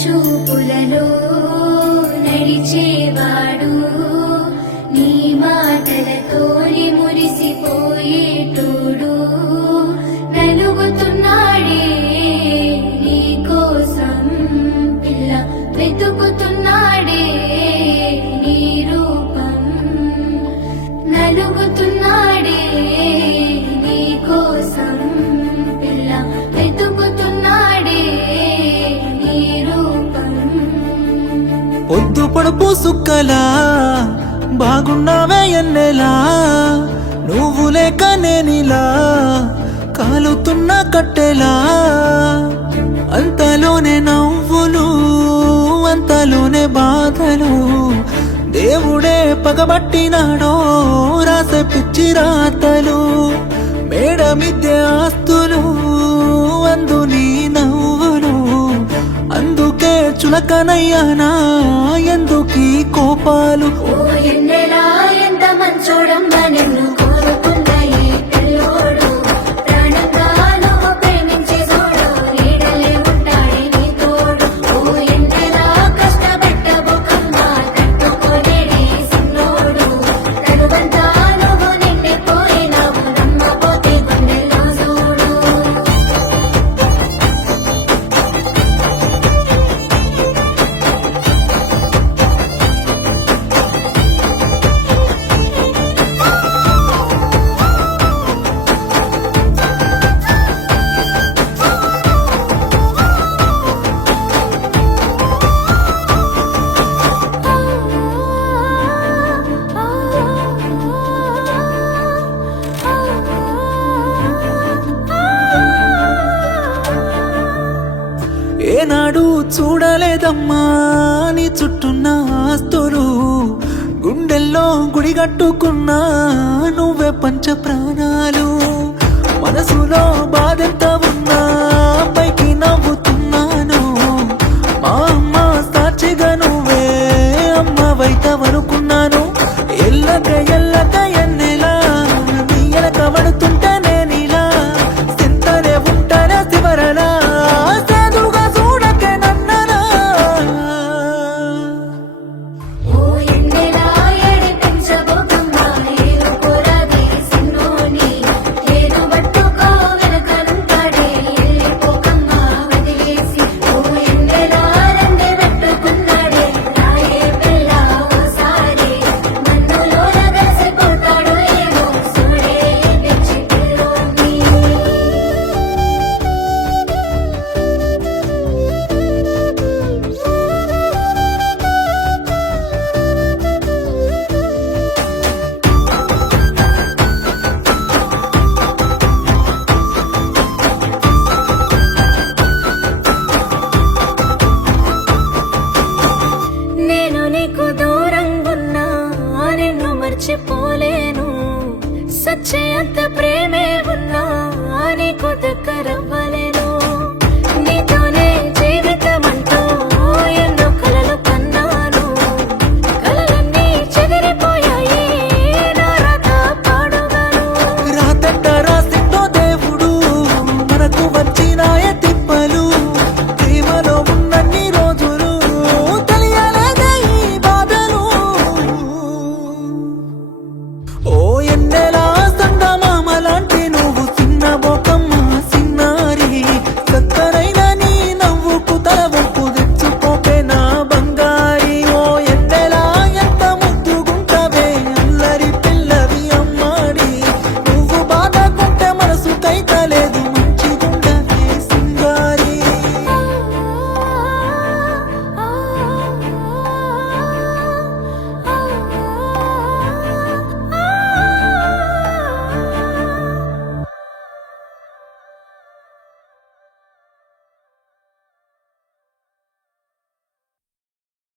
చూపులలో నడిచేవాడు నీ మాటలతోనే మురిసిపోయేటోడు నలుగుతున్నాడే నీ కోసం పిల్ల వెతుకుతున్నాడే నీ రూపం నలుగుతున్నాడే నీ కోసం పిల్ల వెతుకుతున్నాడే నీ రూపం పొద్దు పొడుపు సుక్కలా బాగున్నావే ఎన్నెలా నువ్వు లేక నేనిలా కాలుతున్న కట్టెలా అంతలోనే నవ్వులు అంతలోనే బాధలు దేవుడే పగబట్టినాడో రాసే పిచ్చి రాతలు మేడ మిద్దె ఆస్తులు అందు నీ నవ్వులు అందుకే చులకనయ్యానా ఎందుకీ కోపాలు ఓ ఎన్నెలా ఎంత మంచోడమ్మా నిన్ను కోరుకున్న ఈ పిల్లోడు ప్రాణంగా నువ్వు ప్రేమించే చూడు నీడలే ఉంటాడే నీ తోడు ఓ ఎన్నెలా కష్టపెట్టబోకమ్మా తట్టుకోలేడే సిన్నోడు తనువంతా నువ్వు నిండిపోయినావు నమ్మపోతే గుండెల్లో చూడు ఏనాడు చూడలేదమ్మా నీ చుట్టూన్న ఆస్తులు గుండెల్లో గుడిగట్టుకున్నా నువ్వే పంచ ప్రాణాలు మనసులో బాధెంత ఉన్నా పైకి నవ్వుతున్నాను మా అమ్మ సాక్షిగా నువ్వే అమ్మవైత వనుకున్నాను ఎల్లక ఎల్లక ఎన్నెలా నీ ఎలక పడుతుంటే నేనిలా సింతనే ఉంటానే శివరలా సాధుగా చూడకే నన్ననా ఓ ఎన్నెలా ఏడిపించబోకమ్మా ఏలుకోరాదే సిన్నోని ఏదో పట్టుకో వెనకనుంటాడే వెళ్ళిపోకమ్మా వదిలేసి ఓ ఎన్నెలా రెండే పెట్టుకున్నాడే రాయే పిల్ల ఓసారి నన్నులోన కలిసిపోతాడు ఏమో చూడే పిచ్చి పిల్లోని నేను నీకు దూరంగున్నా నిన్ను మర్చిపోలేను సచ్చే అంత ప్రేమే ఉన్నా నీకు దగ్గరవ్వలేను